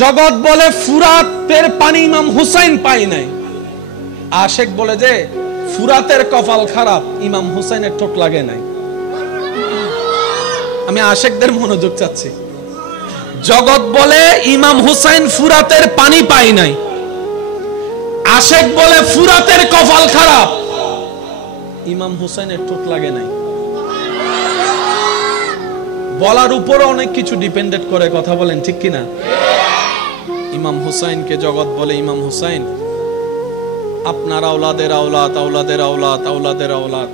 জগৎ বলে ফুরাতের পানি ইমাম হুসাইন পায় নাই, আশেক বলে যে ফুরাতের কপাল খারাপ, ইমাম হুসাইনের ঠোঁট লাগে নাই। আমি আশেকদের মনোযোগ চাচ্ছি। জগৎ বলে ইমাম হুসাইন ফুরাতের পানি পায় নাই, আশেক বলে ফুরাতের কপাল খারাপ, ইমাম হুসাইনের ঠোঁট লাগে নাই। বলার উপরে অনেক কিছু ডিপেন্ডেন্ট করে, কথা বলেন ঠিক কিনা? ইমাম হুসাইনকে জগৎ বলে ইমাম হুসাইন আপনার আওলাদের আওলাদ, আওলাদের আওলাদ, আওলাদের আওলাদ।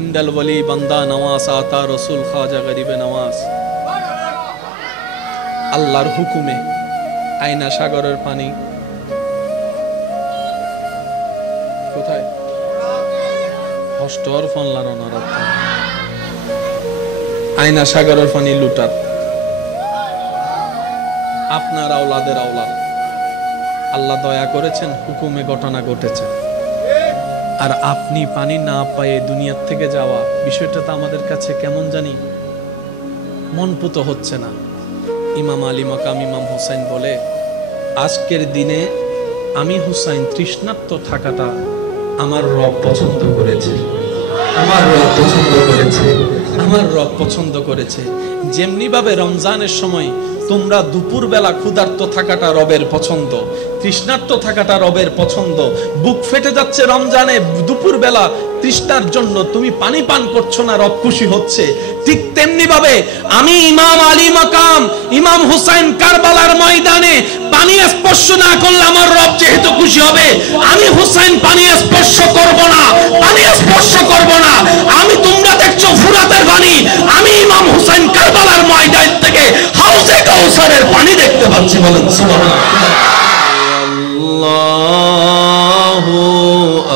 ইন্দাল ওয়ালি বান্দা নওয়াজ আতা রসুল খাজা গরিবে নওয়াজ। আল্লাহর হুকুমে আয়না সাগরের পানি কোথায়? হস্টর ফনলানো নরত আয়না সাগরের পানি লুটার। আপনার আওলাদের আওলাদ, আল্লাহ দয়া করেছেন, হুকুমে ঘটনা ঘটেছে, আর আপনি পানি না পেয়ে দুনিয়ার থেকে যাওয়া, বিষয়টা তো আমাদের কাছে কেমন জানি মনপুত হচ্ছে না। ইমাম আলী মাকাম ইমাম হুসাইন বলে আজকের দিনে আমি হুসাইন তৃষ্ণার্ত থাকাটা আমার রব পছন্দ করেছে, আমার রব পছন্দ করেছে, আমার রব পছন্দ করেছে। যেমনি ভাবে রমজানের সময় তোমরা দুপুর বেলা ক্ষুধার্ত থাকাটা রবের পছন্দ, তৃষ্ণার্ত থাকাটা রবের পছন্দ, বুক ফেটে যাচ্ছে রমজানে দুপুর বেলা তৃষ্ণার জন্য, তুমি পানি পান করছো না, রব খুশি হচ্ছে। ঠিক তেমনি ভাবে আমি ইমাম আলী মাকাম ইমাম হুসাইন কারবালার ময়দানে পানি স্পর্শ না করলে আমার রব যেহেতু খুশি হবে, আমি হুসাইন পানি স্পর্শ করব না, পানি স্পর্শ করব না। আমি তোমরা দেখছো ফুরাতের পানি, আমি ইমাম হুসাইন কারবালার ময়দান থেকে হাউজে কাউসারের পানি দেখতে পাচ্ছি। বলেন সুবহানাল্লাহ। আল্লাহু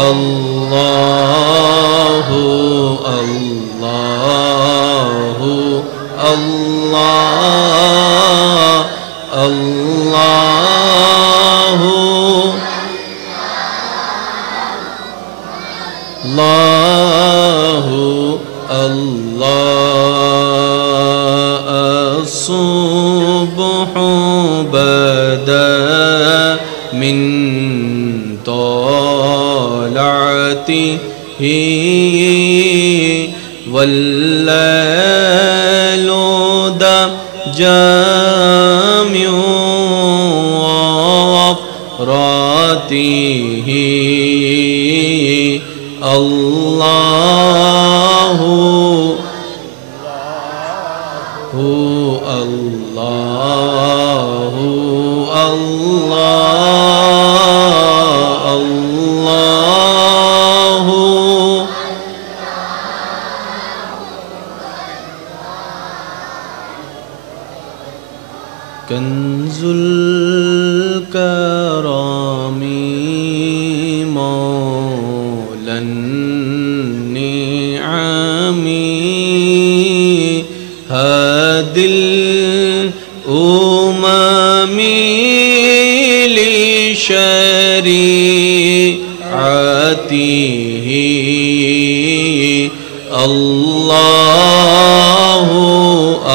আল্লাহু আল্লাহু আল্লাহ আল্লাহু আল্লাহু আল্লাহ। সুবহু বাদা মিন طلعته والليل جامع وفراته الله الله الله كنز الكرام مولى النعم هادي الأمم لشريعته الله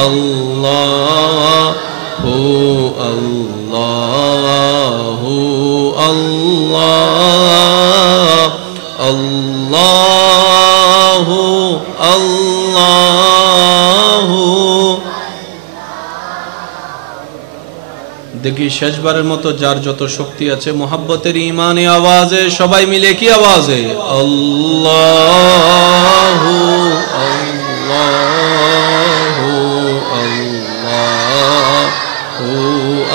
الله الله الله الله الله। দেখি শেষবারের মতো যার যত শক্তি আছে মোহাব্বতের ইমানে আওয়াজে সবাই মিলে কি আওয়াজে আল্লাহু আল্লাহু আল্লাহু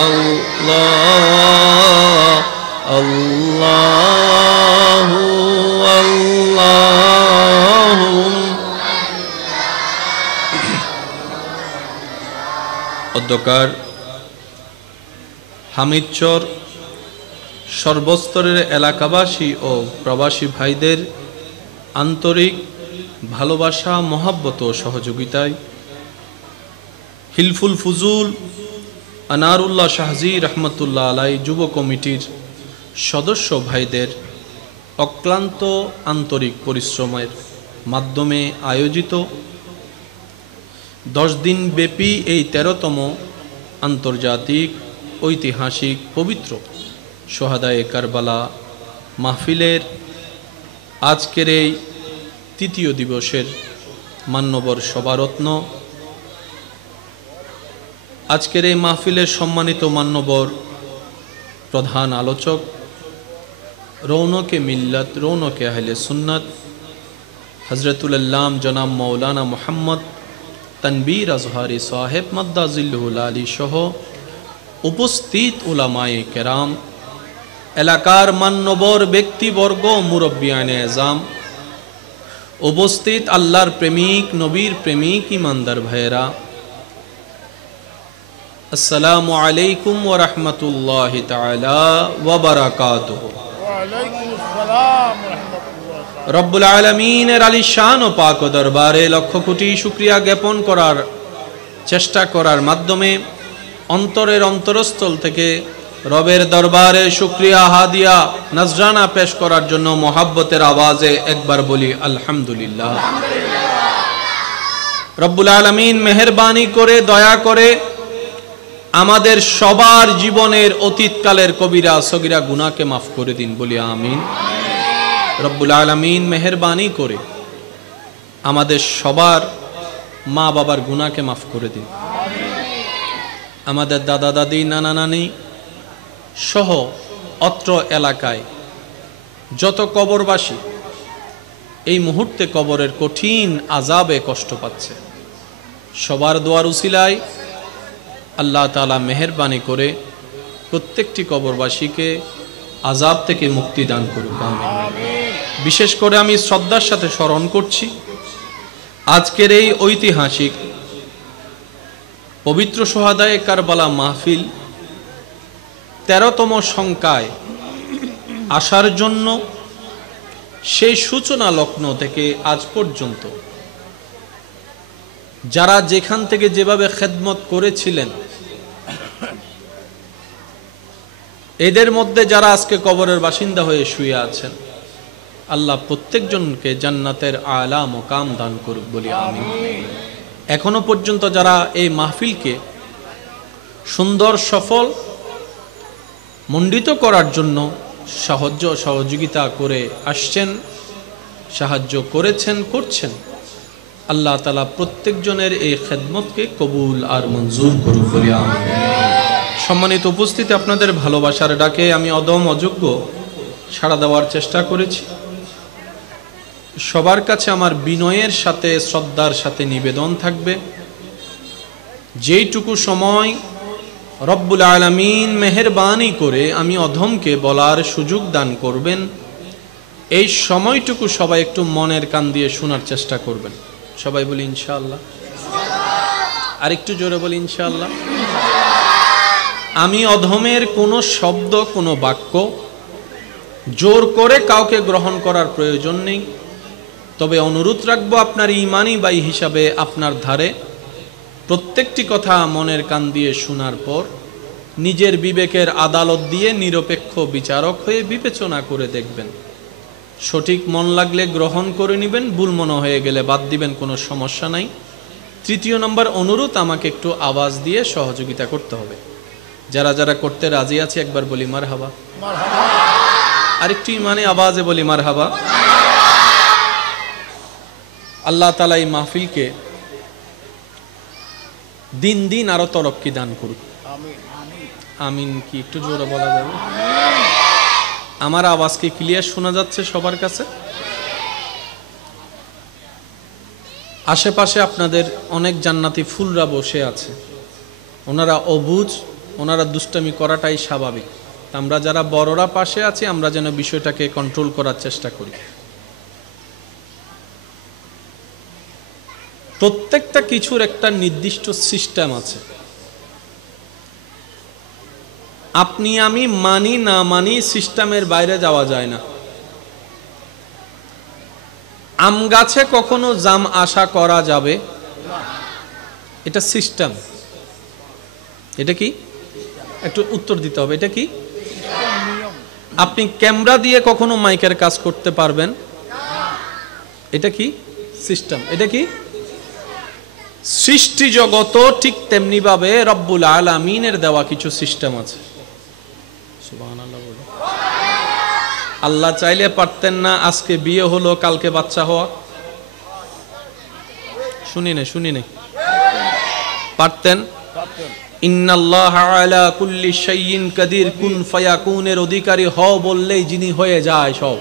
আল্লাহ আল্লাহু আল্লাহু। অধ্যকার হামিদচর সর্বস্তরের এলাকাবাসী ও প্রবাসী ভাইদের আন্তরিক ভালোবাসা, মহাব্বত ও সহযোগিতায় হিলফুল ফুজুল আনারুল্লাহ শাহজি রহমতুল্লাহ আলাই যুব কমিটির সদস্য ভাইদের অক্লান্ত আন্তরিক পরিশ্রমের মাধ্যমে আয়োজিত 10 দিন ব্যাপী এই 13তম আন্তর্জাতিক ঐতিহাসিক পবিত্র সোহাদায়ে কারবালা মাহফিলের আজকের এই তৃতীয় দিবসের মান্যবর সভারত্ন, আজকের এই মাহফিলের সম্মানিত মান্যবর প্রধান আলোচক, রৌনকে মিল্লাত, রৌনকে আহলে সুন্নাত, হজরতুল আল্লাম জনাব মৌলানা মোহাম্মদ তানবীর আজহারি সাহেব মাদ্দাজিল্লুহুল আলী সহ উপস্থিত উলামায়ে কেরাম, এলাকার মান্যবর ব্যক্তিবর্গ, মুরব্বিয়ানে এজাম, উপস্থিত আল্লাহর প্রেমিক, নবীর প্রেমিক ইমানদার ভাইয়েরা, আসসালামু আলাইকুম ওয়া রাহমাতুল্লাহি তাআলা ওয়া বারাকাতুহু। ওয়া আলাইকুম আসসালাম ওয়া রাহমাতুল্লাহ। রব্বুল আলামিনের আলিশান ও পাক দরবারে লক্ষ কোটি শুকরিয়া জ্ঞাপন করার চেষ্টা করার মাধ্যমে অন্তরের অন্তরস্থল থেকে রবের দরবারে শুকরিয়া হাদিয়া নজরানা পেশ করার জন্য মোহাব্বতের আওয়াজে একবার বলি আলহামদুলিল্লাহ। রব্বুল আলামিন মেহেরবানি করে, দয়া করে আমাদের সবার জীবনের অতীতকালের কবিরা সগীরা গুনাহকে মাফ করে দিন, বলি আমিন। রব্বুল আলামিন মেহেরবানি করে আমাদের সবার মা বাবার গুনাহকে মাফ করে দিন। আমাদের দাদা দাদি, নানা নানি সহ অত্র এলাকায় যত কবরবাসী এই মুহূর্তে কবরের কঠিন আযাবে কষ্ট পাচ্ছে, সবার দোয়ার উসিলায় আল্লাহ তাআলা মেহেরবানি করে প্রত্যেকটি কবরবাসীকে আযাব থেকে মুক্তি দান করুক, আমিন। বিশেষ করে আমি শ্রদ্ধার সাথে স্মরণ করছি আজকের এই ঐতিহাসিক পবিত্র সোহাদায়ে কারবালা মাহফিল 13তম সংখ্যায় আসার জন্য সেই সূচনা লগ্ন থেকে আজ পর্যন্ত যারা যেখান থেকে যেভাবে খেদমত করেছিলেন, এদের মধ্যে যারা আজকে কবরের বাসিন্দা হয়ে শুয়ে আছেন, আল্লাহ প্রত্যেকজনকে জান্নাতের আলা মুকাম দান করুক, বলি আমিন। এখনো পর্যন্ত যারা এই মাহফিলকে সুন্দর, সফল, মণ্ডিত করার জন্য সহযোগিতা করে আসছেন, সাহায্য করেছেন, করছেন, আল্লাহ তাআলা প্রত্যেকজনের এই খেদমতকে কবুল আর মঞ্জুর করুক, বলি আমিন। সম্মানিত উপস্থিতি, আপনাদের ভালোবাসার ডাকে আমি অদম অযোগ্য সাড়া দেওয়ার চেষ্টা করেছি। সবার কাছে আমার বিনয়ের সাথে, শ্রদ্ধার সাথে নিবেদন থাকবে, যেইটুকু সময় রব্বুল আলামিন মেহেরবানি করে আমি অধমকে বলার সুযোগ দান করবেন, এই সময়টুকু সবাই একটু মনের কান দিয়ে শোনার চেষ্টা করবেন। সবাই বলি ইনশাআল্লাহ। আর একটু জোরে বলি ইনশাআল্লাহ। আমি অধমের কোনো শব্দ, কোনো বাক্য জোর করে কাউকে গ্রহণ করার প্রয়োজন নেই, তবে অনুরোধ রাখবো আপনার ঈমানি ভাই হিসাবে আপনার ধারে প্রত্যেকটি কথা মনের কান দিয়ে শোনার পর নিজের বিবেকের আদালত দিয়ে নিরপেক্ষ বিচারক হয়ে বিবেচনা করে দেখবেন। সঠিক মন লাগলে গ্রহণ করে নেবেন, ভুল মনে হয়ে গেলে বাদ দিবেন, কোনো সমস্যা নাই। তৃতীয় নম্বর অনুরোধ, আমাকে একটু আওয়াজ দিয়ে সহযোগিতা করতে হবে। যারা যারা করতে রাজি আছে একবার বলি মারহাবা। আরেকটু ইমানে আওয়াজে বলি মারহাবা। আল্লাহ তাআলা এই মাহফিলকে দিন দিন আরো তরক্কি দান করুক, আমিন। কি একটু জোরে বলা যাবে? আমার আওয়াজ কি ক্লিয়ার শোনা যাচ্ছে সবার কাছে? আশেপাশে আপনাদের অনেক জান্নাতি ফুলরা বসে আছে, ওনারা অবুঝ, ওনারা দুষ্টামি করাটাই স্বাভাবিক। আমরা যারা বড়রা পাশে আছি, আমরা যেন বিষয়টাকে কন্ট্রোল করার চেষ্টা করি। প্রত্যেকটা কিছুর একটা নির্দিষ্ট সিস্টেম আছে। আপনি আমি মানি না মানি, সিস্টেমের বাইরে যাওয়া যায় না। আম গাছে কখনো জাম আশা করা যাবে? এটা সিস্টেম। এটা কি? একটু উত্তর দিতে হবে। এটা কি? আপনি ক্যামেরা দিয়ে কখনো মাইকের কাজ করতে পারবেন? এটা কি? সিস্টেম। এটা কি? সৃষ্টি জগত ঠিক তেমনি ভাবে রব্বুল আলামিনের দেওয়া কিছু সিস্টেম আছে। সুবহানাল্লাহ বলো। আল্লাহ চাইলে পারতেন না আজকে বিয়ে হলো কালকে বাচ্চা হওয়া? শুনি নে পারতেন? ইন্নাল্লাহা আলা কুল্লি শাইইন কাদির, কুন ফায়াকুনের অধিকারী হও বললেই যিনি হয়ে যায় সব।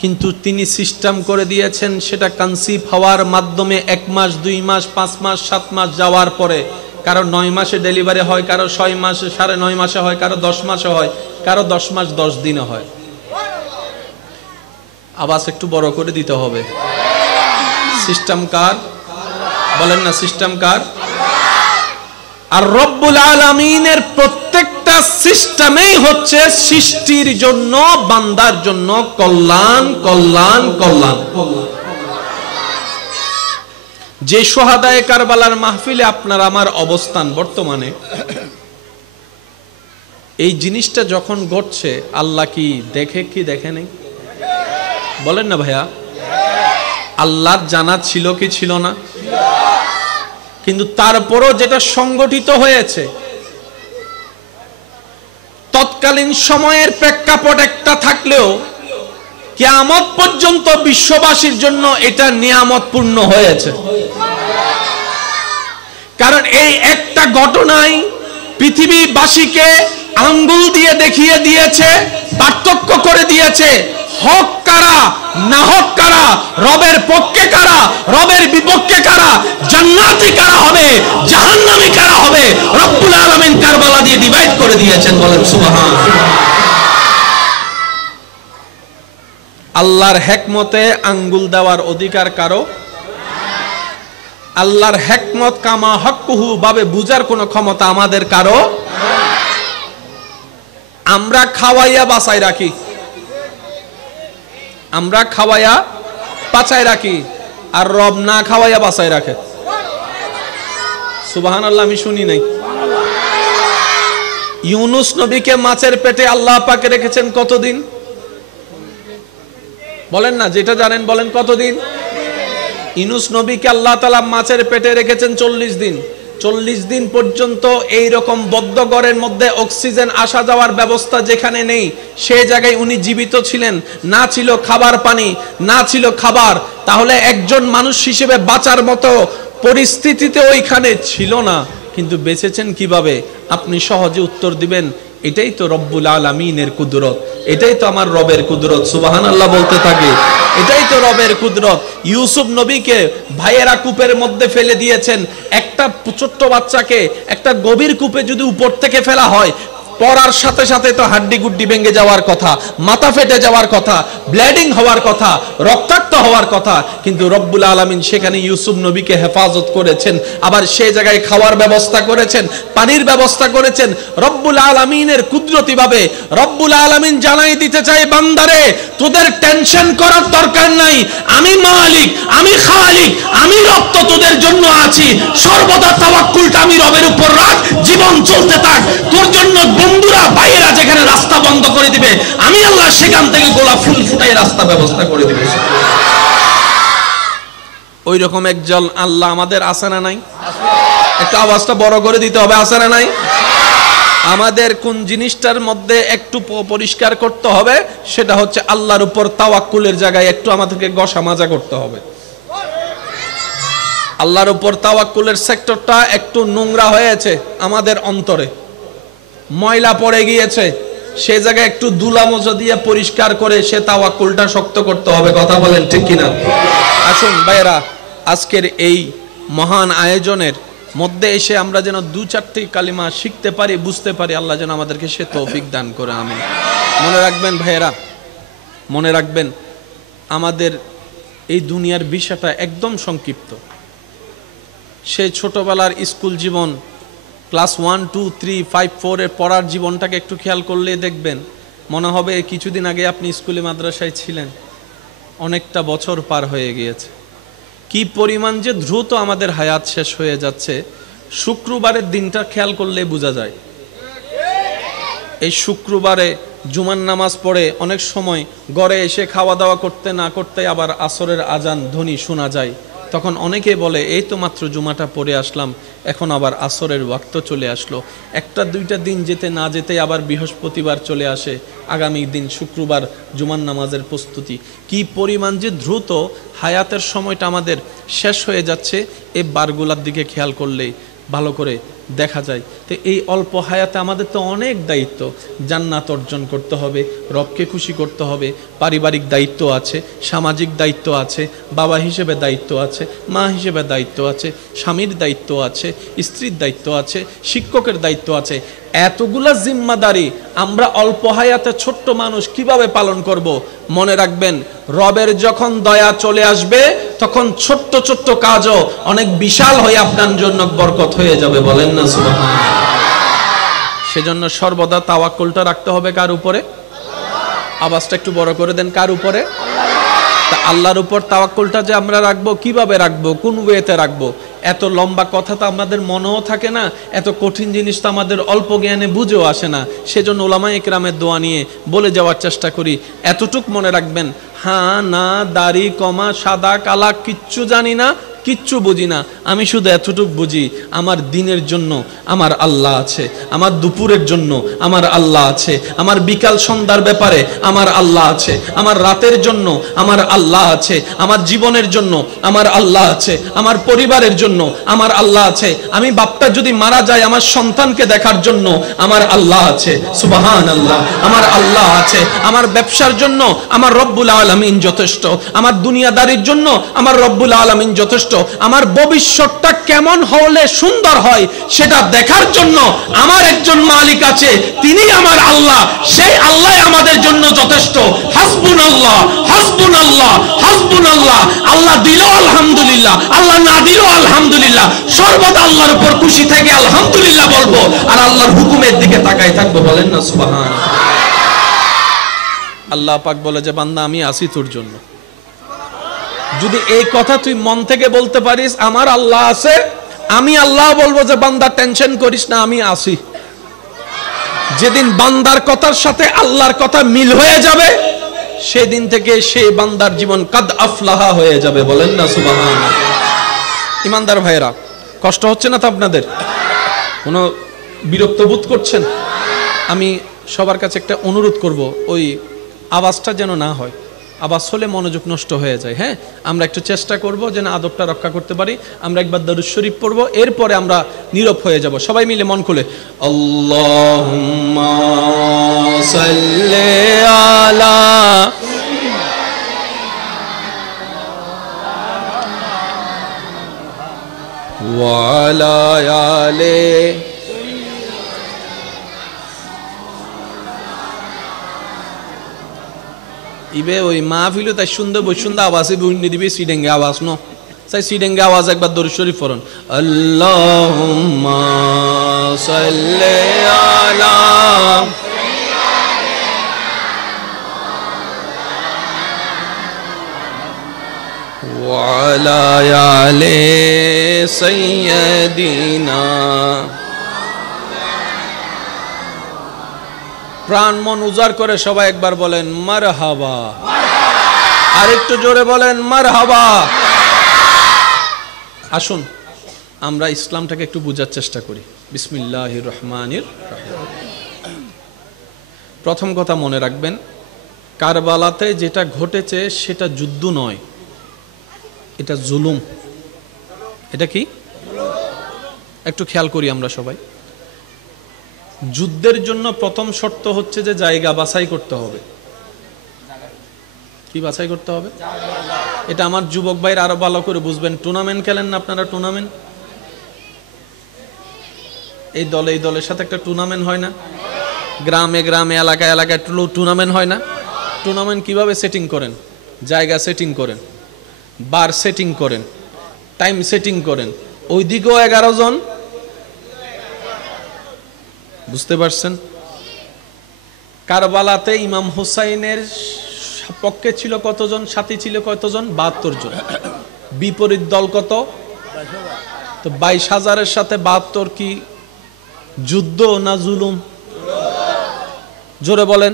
কিন্তু তিনি সিস্টেম করে দিয়েছেন, সেটা কনসিভ হওয়ার মাধ্যমে 1 মাস 2 মাস 5 মাস 7 মাস যাওয়ার পরে কারো 9 মাসে ডেলিভারি হয়, কারো 6 মাসে 9.5 মাসে হয়, কারো 10 মাসে হয়, কারো 10 মাস 10 দিনে হয়। আওয়াজ একটু বড় করে দিতে হবে। সিস্টেম কার? বলেন না, সিস্টেম কার? আর রব্বুল আলামিনের প্রত্যেকটা সিস্টেমেই হচ্ছে সৃষ্টির জন্য, বান্দার জন্য কল্যাণ কল্যাণ কল্যাণ। যে শুহাদায়ে কারবালার মাহফিলে আপনার আমার অবস্থান বর্তমানে, এই জিনিসটা যখন ঘটছে আল্লাহ কি দেখে কি দেখে নেই? বলেন না ভাইয়া, আল্লাহর জানা ছিল কি ছিল না? কিন্তু তারপরও যেটা সংগঠিত হয়েছে, তৎকালীন সময়ের প্রেক্ষাপট একটা থাকলেও কিয়ামত পর্যন্ত বিশ্ববাসীর জন্য এটা নিয়ামতপূর্ণ হয়েছে। কারণ এই একটা ঘটনাই পৃথিবীবাসীকে আঙ্গুল দিয়ে দেখিয়ে দিয়েছে, পার্থক্য করে দিয়েছে হক কারা না হক কারা, রবের পক্ষে কারা রবের বিপক্ষে কারা, জান্নাতি কারা হবে জাহান্নামী কারা হবে। রব্বুল আলামিন কারবালা দিয়ে ডিভাইড করে দিয়েছেন। বলেন সুবহানাল্লাহ। আল্লাহর হিকমতে আঙ্গুল দেওয়ার অধিকার কারো? আল্লাহর হিকমত কামা হক্কুহু ভাবে বুঝার কোনো ক্ষমতা আমাদের কারো? আমরা খাওয়াইয়া বাঁচাই রাখি, আমরা খাওয়াইয়া বাঁচাই রাখি, আর রব না খাওয়াইয়া বাঁচাই রাখে। সুবহানাল্লাহ। আমি শুনি নাই। ইউনুস নবীকে মাছের পেটে আল্লাহ পাক রেখেছেন কতদিন? বলেন না, যেটা জানেন বলেন কতদিন? ইউনুস নবীকে আল্লাহ তাআলা মাছের পেটে রেখেছেন 40 দিন। 40 দিন পর্যন্ত এই রকম বদ্ধ ঘরের মধ্যে অক্সিজেন আসা যাওয়ার ব্যবস্থা যেখানে নেই, সেই জায়গায় উনি জীবিত ছিলেন। না ছিল খাবার পানি, না ছিল খাবার, তাহলে একজন মানুষ হিসেবে বাঁচার মতো পরিস্থিতিতে ওইখানে ছিল না। কিন্তু বেঁচেছেন কিভাবে? আপনি সহজে উত্তর দিবেন, এটাই তো রব্বুল আলামিনের কুদরত, এটাই তো আমার রবের কুদরত। সুবহানাল্লাহ বলতে থাকে, এটাই তো রবের কুদরত। ইউসুফ নবীকে ভাইয়েরা কূপের মধ্যে ফেলে দিয়েছেন। একটা ছোট্ট বাচ্চাকে একটা গভীর কূপে যদি উপর থেকে ফেলা হয়, পড়ার সাথে সাথে তো হাড্ডি গুড্ডি ভেঙে যাওয়ার কথা, মাথা ফেটে যাওয়ার কথা, ব্লিডিং হওয়ার কথা, রক্তাক্ত হওয়ার কথা। কিন্তু রব্বুল আলামিন সেখানে ইউসুফ নবীকে হেফাজত করেছেন, আবার সেই জায়গায় খাওয়ার ব্যবস্থা করেছেন, পানির ব্যবস্থা করেছেন। রব্বুল আলামিনের কুদরতি ভাবে রব্বুল আলামিন জানাই দিতে চাই, বান্দারে তোদের টেনশন করার দরকার নাই, আমি মালিক, আমি খালিক, আমি রব তো তোদের জন্য আছি। সর্বদা তাওয়াক্কুলটা আমি রবের উপর রাখ, জীবন চলতে থাক। তোর জন্য বন্ধুরা ভাইয়েরা যেখানে রাস্তা বন্ধ করে দিবে, আমি আল্লাহ সেখান থেকে গোলাপ ফুল ফুটাই রাস্তা ব্যবস্থা করে দিবে। ওই রকম একজন আল্লাহ আমাদের আছে না নাই? একটু আওয়াজটা বড় করে দিতে হবে, আছে না নাই? আমাদের কোন জিনিসটার মধ্যে একটু পরিষ্কার করতে হবে, সেটা হচ্ছে আল্লাহর উপর তাওয়াক্কুলের জায়গায় একটু আমাদেরকে গসা মাজা করতে হবে। আল্লাহর উপর তাওয়াক্কুলের সেক্টরটা একটু নোংরা হয়েছে আমাদের অন্তরে, ময়লা পড়ে গিয়েছে, সে জায়গায় একটু দুলা মোজা দিয়ে পরিষ্কার করে সে তাওয়াক্কুলটা শক্ত করতে হবে। কথা বলেন ঠিক কিনা? আসুন ভাইরা, আজকের এই মহান আয়োজনের মধ্যে এসে আমরা যেন 2-4টি কালিমা শিখতে পারি, বুঝতে পারি। আল্লাহ যেন আমাদেরকে সে তৌফিক দান করে। আমিন। মনে রাখবেন ভাইয়েরা, মনে রাখবেন, আমাদের এই দুনিয়ার বিষয়টা একদম সংক্ষিপ্ত। সেই ছোটবেলার স্কুল জীবন, ক্লাস 1, 2, 3, 5, 4 এর পড়ার জীবনটাকে একটু খেয়াল করলে দেখবেন, মনে হবে কিছুদিন আগে আপনি স্কুলে মাদ্রাসায় ছিলেন। অনেকটা বছর পার হয়ে গিয়েছে। কি পরিমাণ যে দ্রুত আমাদের হায়াত শেষ হয়ে যাচ্ছে, শুক্রবারের দিনটা খেয়াল করলে বোঝা যায়। এই শুক্রবারে জুমার নামাজ পড়ে অনেক সময় ঘরে এসে খাওয়া দাওয়া করতে না করতে আবার আসরের আজান ধ্বনি শোনা যায়। তখন অনেকে বলে এই তো মাত্র জুমাটা পড়ে আসলাম, এখন আবার আসরের ওয়াক্ত চলে আসলো, একটা দুইটা দিন যেতে না যেতে আবার বৃহস্পতিবার চলে আসে, আগামী দিন শুক্রবার জুমার নামাজের প্রস্তুতি। কি পরিমাণ যে দ্রুত হায়াতের সময়টা আমাদের শেষ হয়ে যাচ্ছে, এই বারগুলার দিকে খেয়াল করলেই ভালো করে দেখা যায়। তো এই অল্প হায়াতে আমাদের তো অনেক দায়িত্ব, জান্নাত অর্জন করতে হবে, রবকে খুশি করতে হবে, পারিবারিক দায়িত্ব আছে, সামাজিক দায়িত্ব আছে, বাবা হিসেবে দায়িত্ব আছে, মা হিসেবে দায়িত্ব আছে, স্বামীর দায়িত্ব আছে, স্ত্রীর দায়িত্ব আছে, শিক্ষকের দায়িত্ব আছে। এতগুলা জিম্মাদারি আমরা অল্প হায়াতে ছোট্ট মানুষ কিভাবে পালন করব? মনে রাখবেন, রবের যখন দয়া চলে আসবে তখন ছোট্ট ছোট্ট কাজও অনেক বিশাল হয়ে আপনার জন্য বরকত হয়ে যাবে। বলেন না সুবহানাল্লাহ। সেজন্য সর্বদা তাওয়াক্কুলটা রাখতে হবে কার উপরে? আওয়াজটা একটু বড় করে দেন, কার উপরে? তা আল্লাহর উপর তাওয়াক্কুলটা যে আমরা রাখবো, কিভাবে রাখবো, কোন ওয়েতে রাখবো? এত লম্বা কথা তো আমাদের মনেও থাকে না, এত কঠিন জিনিস তো আমাদের অল্প জ্ঞানে বুঝেও আসে না। সেজন্য উলামায়ে কেরামের দোয়া নিয়ে বলে যাওয়ার চেষ্টা করি। এতটুক মনে রাখবেন, হ্যাঁ না দাড়ি কমা সাদা কালা কিচ্ছু জানি না, কিচ্ছু বুঝি না, আমি শুধু এতটুক বুঝি, আমার দিনের জন্য আমার আল্লাহ আছে, আমার দুপুরের জন্য আমার আল্লাহ আছে, আমার বিকাল সন্ধ্যার ব্যাপারে আমার আল্লাহ আছে, আমার রাতের জন্য আমার আল্লাহ আছে, আমার জীবনের জন্য আমার আল্লাহ আছে, আমার পরিবারের জন্য আমার আল্লাহ আছে, আমি বাপটা যদি মারা যায় আমার সন্তানকে দেখার জন্য আমার আল্লাহ আছে, সুবহানাল্লাহ, আমার আল্লাহ আছে, আমার ব্যবসার জন্য আমার রব্বুল আলামিন যথেষ্ট, আমার দুনিয়াদারির জন্য আমার রব্বুল আলামিন যথেষ্ট, আমার ভবিষ্যৎটা কেমন হলে সুন্দর হয় সেটা দেখার জন্য আমার একজন মালিক আছে, তিনি আমার আল্লাহ, সেই আল্লাহ আমাদের জন্য যথেষ্ট। হাসবুনাল্লাহ হাসবুনাল্লাহ হাসবুনাল্লাহ। আল্লাহ দিল আলহামদুলিল্লাহ, আল্লাহ না দিল আলহামদুলিল্লাহ, সর্বদা আল্লাহর উপর খুশি থেকে আলহামদুলিল্লাহ বলবো আর আল্লাহর হুকুমের দিকে তাকাই থাকবো। বলেন না সুবহানাল্লাহ। আল্লাহ পাক বলে যে বান্দা আমি আছি তোর জন্য। যদি এই কথা তুই মন থেকে বলতে পারিস আমার আল্লাহ আছে, আমি আল্লাহ বলবো যে বান্দা টেনশন করিস না, আমি আছি। যেদিন বান্দার কথার সাথে আল্লাহর কথা মিল হয়ে যাবে সেদিন থেকে সেই বান্দার জীবন কাদ আফলাহা হয়ে যাবে। বলেন না সুবহানাল্লাহ। ইমানদার ভাইরা, কষ্ট হচ্ছে না তো আপনাদের? কোনো বিরক্ত বোধ করছেন? আমি সবার কাছে একটা অনুরোধ করব, ওই আওয়াজটা যেন না হয়, আওয়াজ হলে মনোযোগ নষ্ট হয়ে যায়। হ্যাঁ, আমরা একটু চেষ্টা করব যেন আদবটা রক্ষা করতে পারি। আমরা একবার দরুদ শরীফ পড়ব, এরপরে আমরা নীরব হয়ে যাব। সবাই মিলে মন খুলে আল্লাহুম্মা সাল্লি আলা ওয়া আলা আলি ইবে ওই মাহফিলে তাই সুন্দর বসুন্দর আওয়াজে বুঝিয়ে দিবে সিডেঙ্গে আওয়াজ ন তাই সিডেঙ্গে আওয়াজ একবার দরুদ শরীফ পড়ুন। আল্লাহুম্মা সাল্লি আলা ওয়া আলা আলি সাইয়্যিদিনা। প্রাণ মন উজাড় করে সবাই একবার বলেন মারহাবা, আর একটু জোরে বলেন মারহাবা। আসুন আমরা ইসলামটাকে একটু বোঝার চেষ্টা করি। বিসমিল্লাহির রহমানির রহিম। প্রথম কথা মনে রাখবেন, কারবালাতে যেটা ঘটেছে সেটা যুদ্ধ নয়, এটা জুলুম। এটা কি একটু খেয়াল করি আমরা সবাই। যুদ্ধের জন্য প্রথম শর্ত হচ্ছে যে জায়গা বাছাই করতে হবে। কি বাছাই করতে হবে? এটা আমার যুবক ভাইরা আরো ভালো করে বুঝবেন। টুর্নামেন্ট খেলেন না আপনারা? টুর্নামেন্ট, এই দলে এই দলের সাথে একটা টুর্নামেন্ট হয় না? গ্রামে গ্রামে এলাকায় এলাকায় টুর্নামেন্ট হয় না? টুর্নামেন্ট কিভাবে সেটিং করেন? জায়গা সেটিং করেন, বার সেটিং করেন, টাইম সেটিং করেন। ওইদিকেও 11 জন, বুঝতে পারছেন? কারবালাতে ইমাম হুসাইনের পক্ষে ছিল কতজন? সাথী ছিল কতজন? 72 জন। বিপরীত দল কত? তো 22,000-এর সাথে 72 কি যুদ্ধ না জুলুম? জোরে বলেন।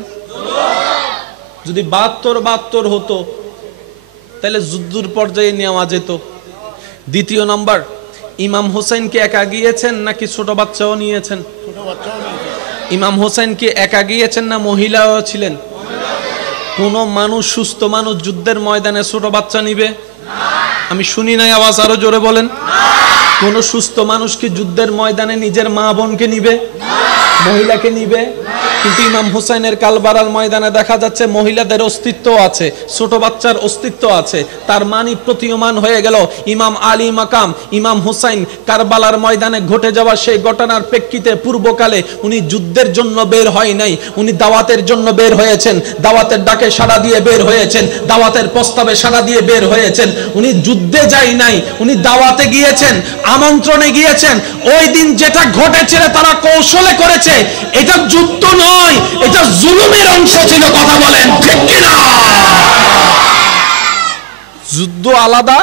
যদি 72 হতো তাহলে যুদ্ধের পর্যায়ে নেওয়া যেত। দ্বিতীয় নাম্বার, ইমাম হোসেন কি একা গিয়েছেন নাকি ছোট বাচ্চাও নিয়েছেন? ইমাম হোসেন কি একা গিয়েছেন না মহিলাও ছিলেন? কোন মানুষ, সুস্থ মানুষ যুদ্ধের ময়দানে ছোট বাচ্চা নিবে? আমি শুনি নাই, আওয়াজ আরো জোরে বলেন। কোন সুস্থ মানুষ কি যুদ্ধের ময়দানে নিজের মা বোনকে নিবে, মহিলাকে নিবে? কিন্তু ইমাম হুসাইনের কারবালার ময়দানে দেখা যাচ্ছে মহিলাদের অস্তিত্ব আছে, ছোট বাচ্চার অস্তিত্ব আছে। তার মানে প্রতীয়মান হয়ে গেল ইমাম আলী মাকাম, ইমাম হুসাইন কারবালার ময়দানে ঘটে যাওয়া সেই ঘটনার প্রেক্ষিতে পূর্বকালে উনি যুদ্ধের জন্য বের হয় নাই, উনি দাওয়াতের জন্য বের হয়েছেন, দাওয়াতের ডাকে সাড়া দিয়ে বের হয়েছেন, দাওয়াতের প্রস্তাবে সাড়া দিয়ে বের হয়েছেন। উনি যুদ্ধে যাই নাই, উনি দাওয়াতে গিয়েছেন, আমন্ত্রণে গিয়েছেন। ওই দিন যেটা ঘটেছিল তারা কৌশলে করেছে, এটা যুদ্ধ নয়, এটা জুলুমের অংশ ছিল। কথা বলেন ঠিক কিনা? যুদ্ধ আলাদা,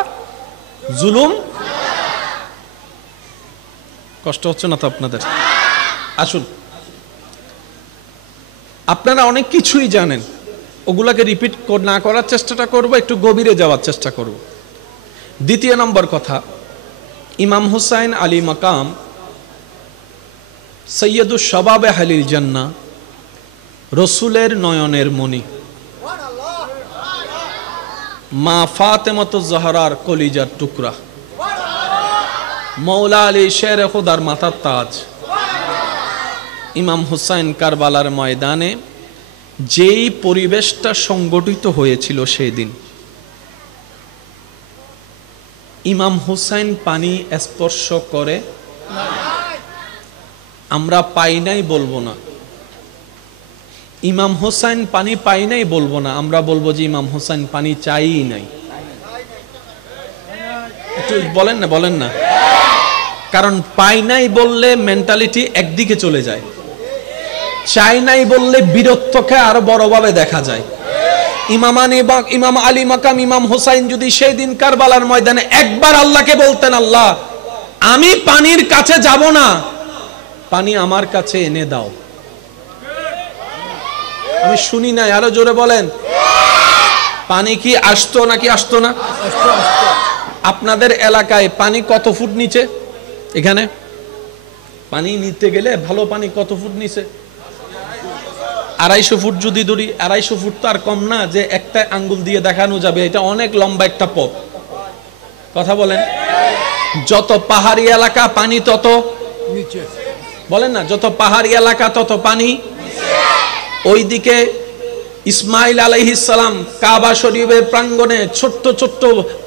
জুলুম। কষ্ট হচ্ছে না তো আপনাদের? আসুন, আপনারা অনেক কিছুই জানেন, ওগুলাকে রিপিট না করার চেষ্টাটা করব, একটু গভীরে যাওয়ার চেষ্টা করব। দ্বিতীয় নম্বর কথা, ইমাম হুসাইন আলী মাকাম সৈয়দুস শাবাবে আহলিল জান্নাহ, রসুলের নয়নের মণি, মা ফাতেমাতুজ জাহরার কলিজার টুকরা, মৌলা আলী শের খুদার মাথার তাজ। ইমাম হুসাইন কারবালার ময়দানে যেই পরিবেশটা সংগঠিত হয়েছিল সেই দিন, ইমাম হুসাইন পানি স্পর্শ করে আমরা পাই নাই বলবো না, ইমাম হুসাইন পানি পাই নাই বলবো না, আমরা বলবো যে ইমাম হুসাইন পানি চাই নাই। একটু বলেন না, বলেন না। কারণ পাই নাই বললে মেন্টালিটি একদিকে চলে যায়, চাই নাই বললে বীরত্বকে আরো বড়ভাবে দেখা যায়। ইমাম আলী মাকাম ইমাম হুসাইন যদি সেই দিন কারবালার ময়দানে একবার আল্লাহকে বলতেন, আল্লাহ আমি পানির কাছে যাব না, পানি আমার কাছে এনে দাও। আমি শুনি নাই, আরো জোরে বলেন। পানি কি আসতো নাকি আসতো না? আপনাদের এলাকায় পানি কত ফুট নিচে? এখানে পানি নিতে গেলে ভালো পানি কত ফুট নিচে? 250 ফুট যদি ধরি, 250 ফুট তো আর কম না যে একটা আঙ্গুল দিয়ে দেখানো যাবে, এটা অনেক লম্বা একটা পথ। কথা বলেন। যত পাহাড়ি এলাকা পানি তত নিচে, বলেন না, যত পাহাড়ি এলাকা তত পানি। ওইদিকে ইসমাইল আলাইহিস সালাম কাবা শরীফের প্রাঙ্গণে ছোট্ট ছোট্ট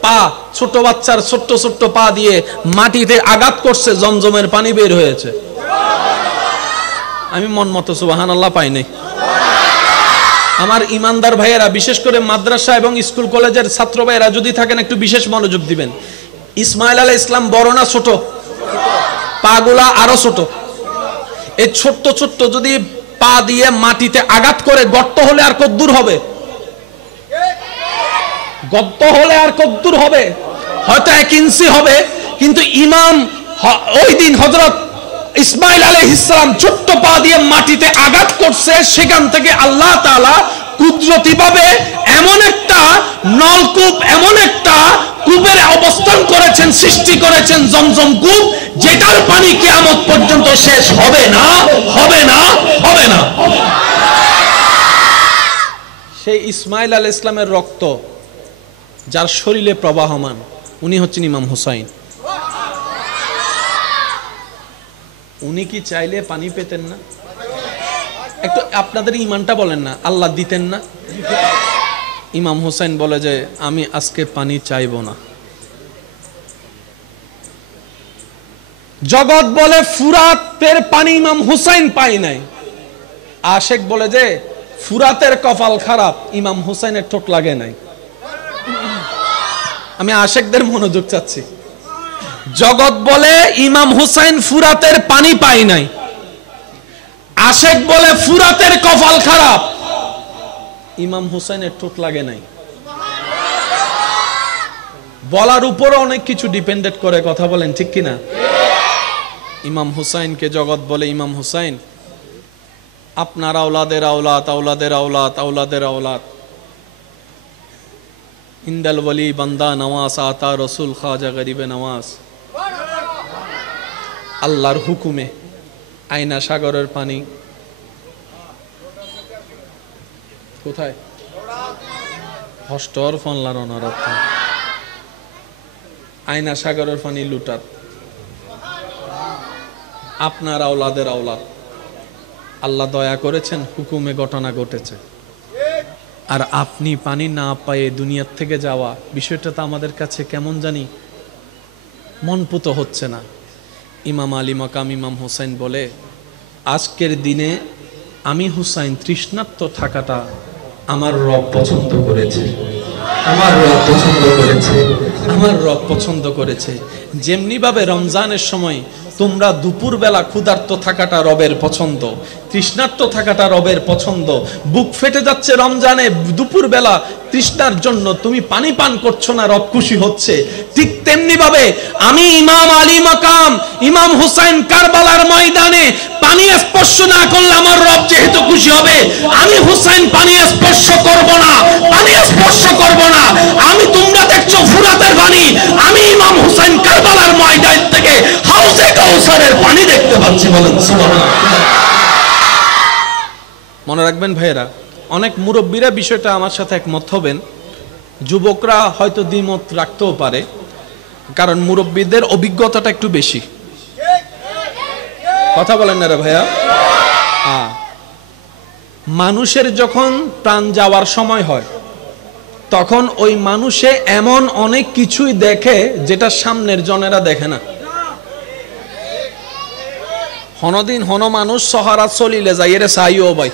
পা, ছোট বাচ্চার ছোট্ট ছোট্ট পা দিয়ে মাটিতে আঘাত করছে, জমজমের পানি বের হয়েছে। আমি মন মতো সুবহানাল্লাহ পাই নাই। আমার ইমানদার ভাইয়েরা, বিশেষ করে মাদ্রাসা এবং স্কুল কলেজের ছাত্র ভাইয়েরা যদি থাকেন একটু বিশেষ মনোযোগ দিবেন। ইসমাইল আলাইহিস সালাম বড় না ছোট? পাগুলা আরো ছোট। এই ছোট্ট ছোট্ট যদি পা দিয়ে মাটিতে আঘাত করে গর্ত হলে আর কদ্দূর হবে? গর্ত হলে আর কদ্দূর হবে? হয়তো 1 ইঞ্চি হবে। কিন্তু ইমাম ওই দিন হযরত ইসমাইল আলাইহিস সালাম ছোট্ট পা দিয়ে মাটিতে আঘাত করছে, সেখান থেকে আল্লাহ তাআলা কুদরতিভাবে এমন একটা নলকূপ, এমন একটা কূপের অবস্থান করেছেন, সৃষ্টি করেছেন, জমজম কূপ, যেটার পানি কিয়ামত পর্যন্ত শেষ হবে না, হবে না, হবে না। সেই ইসমাইল আলাইহিস সালামের রক্ত যার শরীরে প্রবাহমান, উনি হচ্ছেন ইমাম হুসাইন। উনি কি চাইলে পানি পেতেন না? একটু আপনাদের ইমানটা বলেন না, আল্লাহ দিতেন না? ইমাম হুসাইন বলে যে আমি আজকে পানি চাইব না। জগৎ বলে ফুরাতের পানি ইমাম হুসাইন পাই নাই। আশেক বলে যে ফুরাতের কপাল খারাপ, ইমাম হুসাইনের ঠোঁট লাগে নাই। আমি আশেকদের মনোযোগ চাচ্ছি। জগৎ বলে ইমাম হুসাইন ফুরাতের পানি পাই নাই, আশেক বলে ফুরাতের কপাল খারাপ, ইমাম হুসাইনের ঠোঁট লাগে নাই। বলার উপরে অনেক কিছু ডিপেন্ডেন্ট করে। কথা বলেন ঠিক কিনা? ইমাম হুসাইনকে জগৎ বলে, ইমাম হুসাইন আপনার আওলাদের আওলাদ, আওলাদের আওলাদ, আওলাদের আওলাদ। ইন্দাল ওয়ালি বান্দা নওয়াজ আতা রসুল খাজা গরিবে নওয়াজ। আল্লাহর হুকুমে আয়না সাগরের পানি কোথায় হস্টর ফনলার অনারত আয়না সাগরের পানি লুটার আপনার আওলাদের আওলাদ আল্লাহ দয়া করেছেন, হুকুমে ঘটনা ঘটেছে, আর আপনি পানি না পায়ে দুনিয়ার থেকে যাওয়া বিষয়টা তো আমাদের কাছে কেমন জানি মনপুত হচ্ছে না। ইমাম আলী মাকাম ইমাম হুসাইন বলে, আজকের দিনে আমি হুসাইন তৃষ্ণার্ত থাকাটা আমার রব পছন্দ করেছে, আমার রব পছন্দ করেছে, আমার রব পছন্দ করেছে। যেমনি ভাবে রমজানের সময় তোমরা দুপুরবেলা ক্ষুধার্ত থাকাটা রবের পছন্দ, তৃষ্ণার্ত থাকাটা রবের পছন্দ, বুক ফেটে যাচ্ছে রমজানে দুপুরবেলা তৃষ্ণার জন্য, তুমি পানি পান করছো না, রব খুশি হচ্ছে। ঠিক তেমনি ভাবে আমি ইমাম আলী মাকাম ইমাম হুসাইন কারবালার ময়দানে পানি স্পর্শ না করলে আমার রব যেহেতু খুশি হবে, আমি হুসাইন পানি স্পর্শ করব না, পানি স্পর্শ করব না। আমি তোমরা দেখছো ফুরাতের পানি, আমি ইমাম হুসাইন কারবালার ময়দান থেকে হাউজে কাউসারের পানি দেখতে পাচ্ছি। বলেন সুবহানাল্লাহ। মনে রাখবেন ভাইয়েরা, অনেক মুরব্বীরা বিষয়টা আমার সাথে একমত হবেন, যুবকরা হয়তো দ্বিমত রাখতেও পারে, কারণ মুরব্বীদের অভিজ্ঞতাটা একটু বেশি। কথা বলেন না রে ভাইয়া। মানুষের যখন প্রাণ যাওয়ার সময় হয় তখন ওই মানুষে এমন অনেক কিছুই দেখে যেটা সামনের জনেরা দেখে না। হনদিন হন মানুষ সহারা চলিলে যাই এর চাইও ভাই,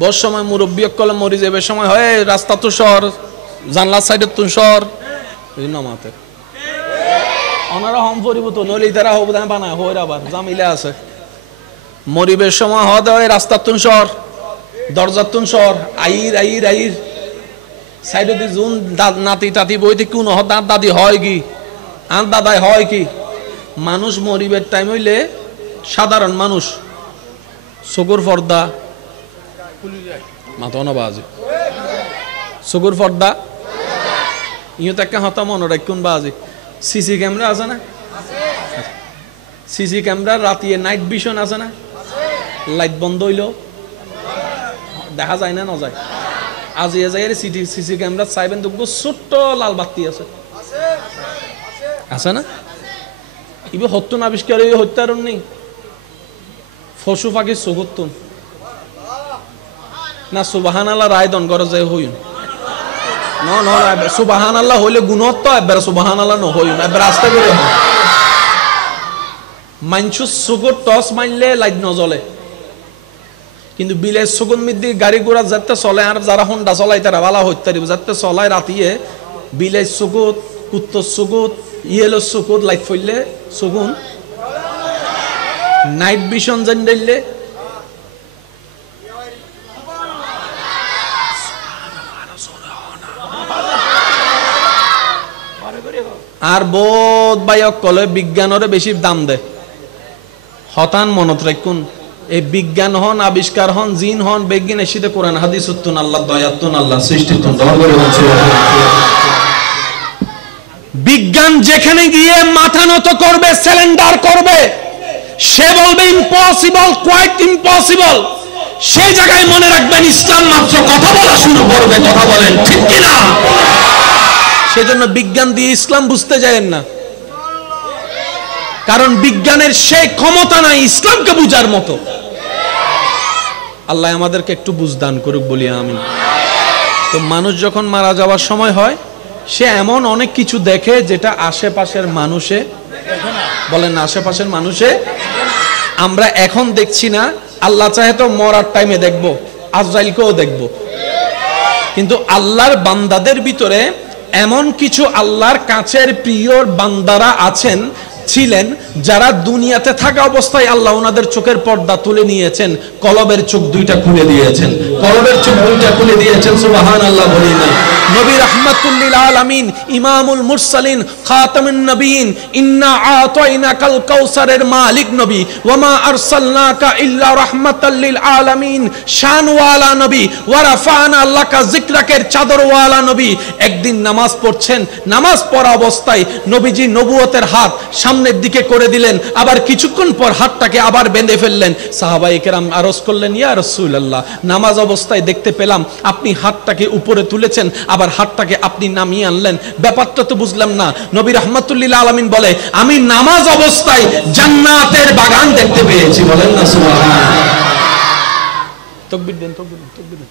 বস সময় মুরব্বী কলে মরি যাবে সময় হয় রাস্তা তো সর, জানলার সাইডে তো সর, নামাতে ওনারা হম পরিব তো নলি তারা হব বানায় হইর আবার জামিলে আছে। মরিবের সময় হওয়া দেওয়া রাস্তার তুন সর, দরজার তুন সর, আইর আইর আইর সাইডে দি জুন নাতি টাতি বইতে কোন দাঁত দাদি হয় কি আর দাদাই হয় কি। মানুষ মরিবের টাইম হইলে সাধারণ মানুষ চকুর পর্দা মাথা বাজে, চকুর পর্দা ইহঁত একটা হতা মনে রাখুন বাজে। সিসি ক্যামেরা আছে না, সিসি ক্যামেরা রাতিয়ে নাইট ভিশন আছে না, লাইট বন্ধ হইলেও দেখা যায় না না যায়। আজিয়ে যায় সিসি ক্যামেরা চাইবেন দেখবো ছোট্ট লাল বাতি আছে, আছে না। ইবে হত্যন আবিষ্কার হত্যারণ নেই, পশু পাখির চকুত্তন না সুবাহান আল্লাহ রায় দন করে যায় হইন সুবাহান আল্লাহ হইলে গুণত্ব এবার সুবাহান আল্লাহ নহইন এবার আস্তে করে মাইনসুর চকুর টস মারলে লাইট নজ্বলে, কিন্তু বিলের চকুন মিদি গাড়ি ঘোড়া যাতে চলে আর যারা হোন্ডা চলাই তারা ভালো হইতে যাতে চলাই রাতিয়ে বিলের চকুত কুত্তর চকুত ইয়েলোর চকুত লাইট ফেললে চকুন নাইট ভিশন জান দিলে আর বোধ বাইক কলে বিজ্ঞানরে বেশি দাম দেয়। হতান মনত রাখুন, এই বিজ্ঞান হন আবিষ্কার হন জিন হন বেগিন এসিতে কোরআন হাদিস উত্তুন আল্লাহ দয়াতুন আল্লাহ সৃষ্টিতুন। বিজ্ঞান যেখানে গিয়ে মাথা নত করবে, সিলিন্ডার করবে, সে বলবে ইম্পসিবল, কোয়াইট ইম্পসিবল, সেই জায়গায় মনে রাখবেন ইসলাম মাত্র কথা বলা শুরু করবে। কথা বলেন ঠিক কিনা? সেজন্য বিজ্ঞান দিয়ে ইসলাম বুঝতে যায়েন না, কারণ বিজ্ঞানের সেই ক্ষমতা নাই ইসলামকে বুঝার মতো। আল্লাহ আমাদেরকে একটু বুঝদান করুক বলি আমিন। তো মানুষ যখন মারা যাওয়ার সময় হয় সে এমন অনেক কিছু দেখে যেটা আশেপাশের মানুষে বলেন না, আশেপাশের মানুষে আমরা এখন দেখছি না, আল্লাহ চাহে তো মরার টাইমে দেখবো, আজরাইলকেও দেখবো। কিন্তু আল্লাহর বান্দাদের ভিতরে এমন কিছু আল্লাহর কাছের প্রিয় বান্দারা আছেন ছিলেন, যারা দুনিয়াতে থাকা অবস্থায় আল্লাহ ওনাদের চোখের পর্দা তুলে নিয়েছেন, কলবের চোখ দুইটা খুলে দিয়েছেন, কলবের চোখ দুইটা খুলে দিয়েছেন, সুবহানাল্লাহ বলি না। নবী রাহমাতুল লিল আলামিন, ইমামুল মুরসালিন, খাতামুন নবিয়িন, ইন্না আতাইনাকাল কাউসারের মালিক নবী, ওয়ামা আরসালনাকা ইল্লা রাহমাতাল লিল আলামিন, শানওয়ালা নবী, ওয়া রাফা'না লাকা যিকরাকের চাদরওয়ালা নবী। একদিন নামাজ পড়ছেন, নামাজ পড়া অবস্থায় নবীজি নবুয়তের হাত সামনের দিকে করে দিলেন, আবার কিছুক্ষণ পর হাতটাকে আবার বেঁধে ফেললেন। সাহাবায়ে কেরাম আরজ করলেন, ইয়া রাসূলুল্লাহ, নামাজ অবস্থায় দেখতে পেলাম আপনি হাতটাকে উপরে তুলেছেন, আবার হাতটাকে আপনি নামিয়ে আনলেন, ব্যাপারটা তো বুঝলাম না। নবী রাহমাতুল লিল আলামিন বলে, আমি নামাজ অবস্থায় জান্নাতের বাগান দেখতে পেয়েছি। বলেন না সুবহানাল্লাহ। তাকবীর দেন, তাকবীর দেন, তাকবীর দেন।